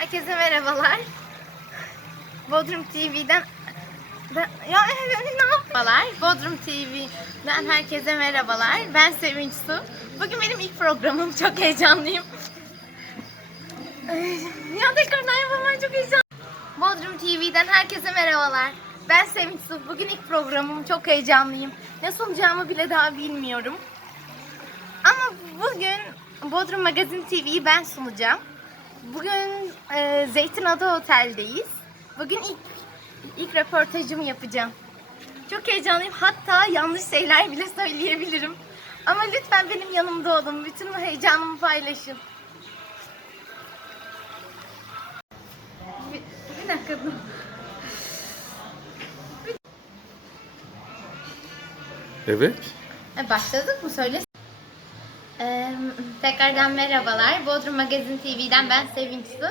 herkese merhabalar. Bodrum TV'den ben, ya ne yapıyorlar? Bodrum TV'den herkese merhabalar. Ben Sevinç Su. Bugün benim ilk programım. Çok heyecanlıyım. Ya tekrardan yapamam çok heyecanlıyım. Bodrum TV'den herkese merhabalar. Ben Sevinç Su. Bugün ilk programım. Çok heyecanlıyım. Ne sunacağımı bile daha bilmiyorum. Ama bugün Bodrum Magazin TV'yi ben sunacağım. Bugün e, Zeytinada Otel'deyiz. Bugün ilk ilk röportajımı yapacağım. Çok heyecanlıyım. Hatta yanlış şeyler bile söyleyebilirim. Ama lütfen benim yanımda olun. Bütün bu heyecanımı paylaşın. Bir, bir dakika dur. Evet. E, başladık mı? Söyle. Ee, tekrardan merhabalar. Bodrum Magazin TV'den ben Sevinç Su.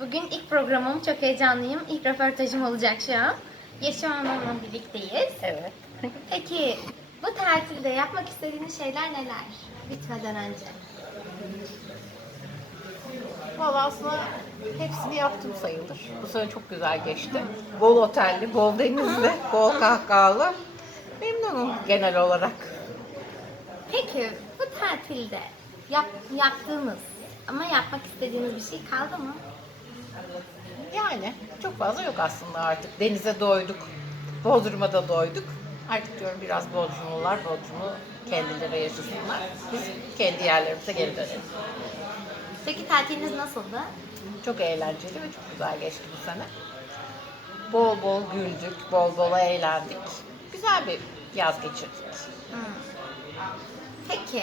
Bugün ilk programım. Çok heyecanlıyım. İlk röportajım olacak şu an. Yeşim Hanım'la birlikteyiz. Evet. Peki bu tatilde yapmak istediğiniz şeyler neler? Bitmeden önce. Valla aslında hepsini yaptım sayılır. Bu sene çok güzel geçti. Bol otelli, bol denizli, bol kahkahalı. Memnunum genel olarak. Peki bu tatilde yap, yaptığınız ama yapmak istediğiniz bir şey kaldı mı? Yani çok fazla yok aslında artık. Denize doyduk, Bodrum'a da doyduk. Artık diyorum biraz Bodrumlular Bodrum'u kendileri yaşasınlar. Biz kendi yerlerimize geri dönelim. Peki tatiliniz nasıldı? Çok eğlenceli ve çok güzel geçti bu sene. Bol bol güldük, bol bol eğlendik. Güzel bir yaz geçirdik. Hmm. Peki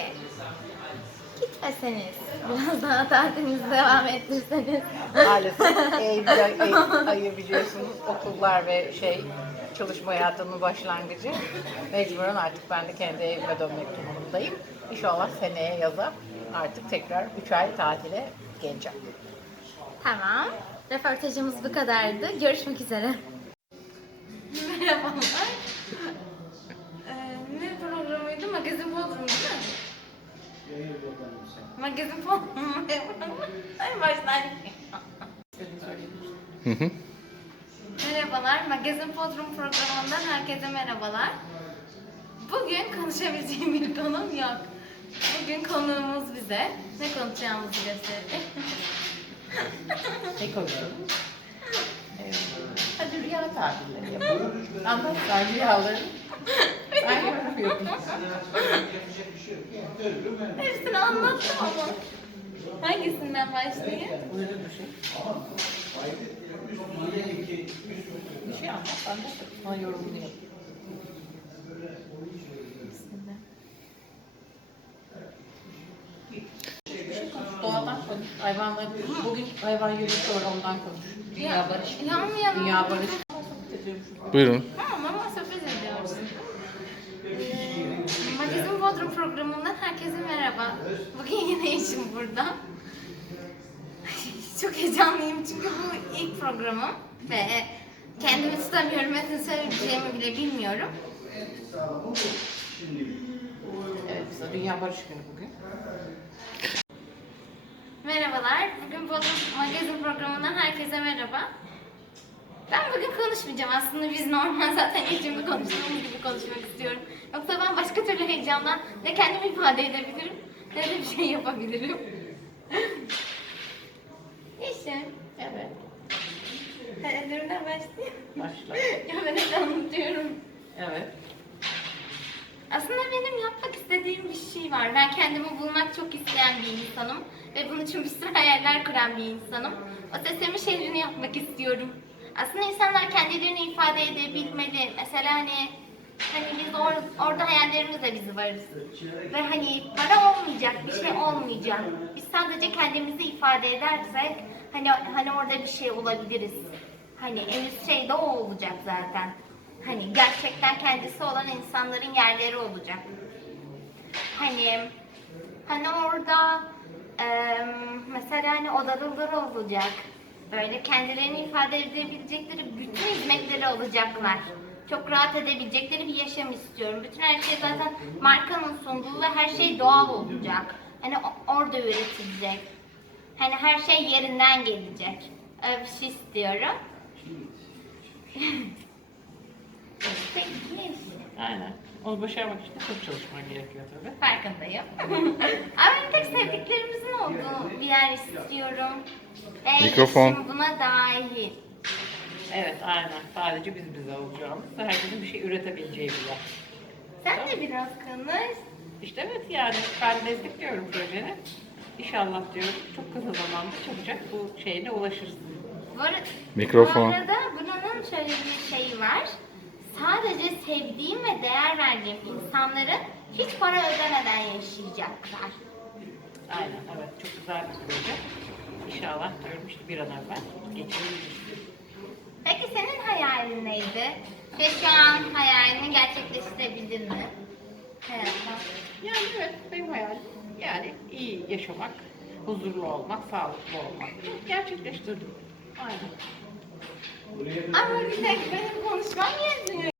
gitmeseniz biraz daha tatilinizi devam ettirseniz Maalesef Eylül ay- ayı biliyorsunuz okullar ve şey çalışma hayatının başlangıcı. Mecburen artık ben de kendi evime dönmek durumundayım. İnşallah seneye yaza artık tekrar 3 ay tatile geleceğim. Tamam. Röportajımız bu kadardı. Görüşmek üzere. Merhabalar. Magazin Bodrum. Ay baştan. Hı hı. Merhabalar. Magazin Bodrum programından herkese merhabalar. Bugün konuşabileceğim bir konum yok. Bugün konuğumuz bize ne konuşacağımızı gösterecek. Ne konuşalım? Ee, hadi rüya tatilleri yapalım. Anlat sen rüyaları. Hepsini anlattım ama. Hangisinden başlayayım? Bir şey anlat, ben de sana yorumunu yapayım. Doğadan konuş, hayvanları Bugün hayvan yürüyüşü var ondan konuş. Dünya barış. Yanmayalım. Dünya barış. Buyurun. Bodrum programından herkese merhaba. Bugün yine işim burada. Çok heyecanlıyım çünkü bu ilk programım ve kendimi tutamıyorum. Nasıl söyleyeceğimi bile bilmiyorum. Evet, Dünya Barış Günü bugün. Merhabalar. Bugün Bodrum Magazin programından herkese merhaba. Ben bugün konuşmayacağım. Aslında biz normal zaten içimde konuştuğumuz gibi konuşmak istiyorum. Yoksa ben başka türlü heyecandan ne kendimi ifade edebilirim ne de bir şey yapabilirim. İşte. Evet, Nereden başlayayım? başla. ya ben hep anlatıyorum. Evet. Aslında benim yapmak istediğim bir şey var. Ben kendimi bulmak çok isteyen bir insanım. Ve bunun için bir sürü hayaller kuran bir insanım. O sesimi şehrini yapmak istiyorum. Aslında insanlar kendilerini ifade edebilmeli. Mesela hani hani biz or- orada hayallerimizle biz varız. Ve hani para olmayacak, bir şey olmayacak. Biz sadece kendimizi ifade edersek hani hani orada bir şey olabiliriz. Hani en üst şey de o olacak zaten. Hani gerçekten kendisi olan insanların yerleri olacak. Hani hani orada eee, mesela hani odalıları olacak. Böyle kendilerini ifade edebilecekleri bütün hizmetleri olacaklar. Çok rahat edebilecekleri bir yaşam istiyorum. Bütün her şey zaten markanın sunduğu ve her şey doğal olacak. Hani orada üretilecek. Hani her şey yerinden gelecek. Öyle bir şey istiyorum. Peki. Aynen. Onu başarmak için de çok çalışman gerekiyor tabii. Farkındayım. Ama benim tek sevdiklerimizin olduğu bir yer istiyorum. Ve Mikrofon. buna dahil. Evet aynen. Sadece biz bize olacağımız, herkesin bir şey üretebileceği bir yer. Sen de biraz konuş. İşte evet yani ben destekliyorum projeni. İnşallah diyorum çok kısa zamanda çabucak bu şeyine ulaşırız. Bu, ara- Mikrofon. bu arada buranın şöyle bir şeyi var. Sadece sevdiğim ve değer verdiğim insanların hiç para ödemeden yaşayacaklar. Aynen evet çok güzel bir proje. İnşallah işte bir an evvel geçirebiliriz. Peki senin hayalin neydi? Ve şu an hayalini gerçekleştirebildin mi? Hayatta. Yani evet benim hayalim yani iyi yaşamak, huzurlu olmak, sağlıklı olmak. Gerçekleştirdim. Aynen. Ama bir dakika benim konuşmam yetmiyor.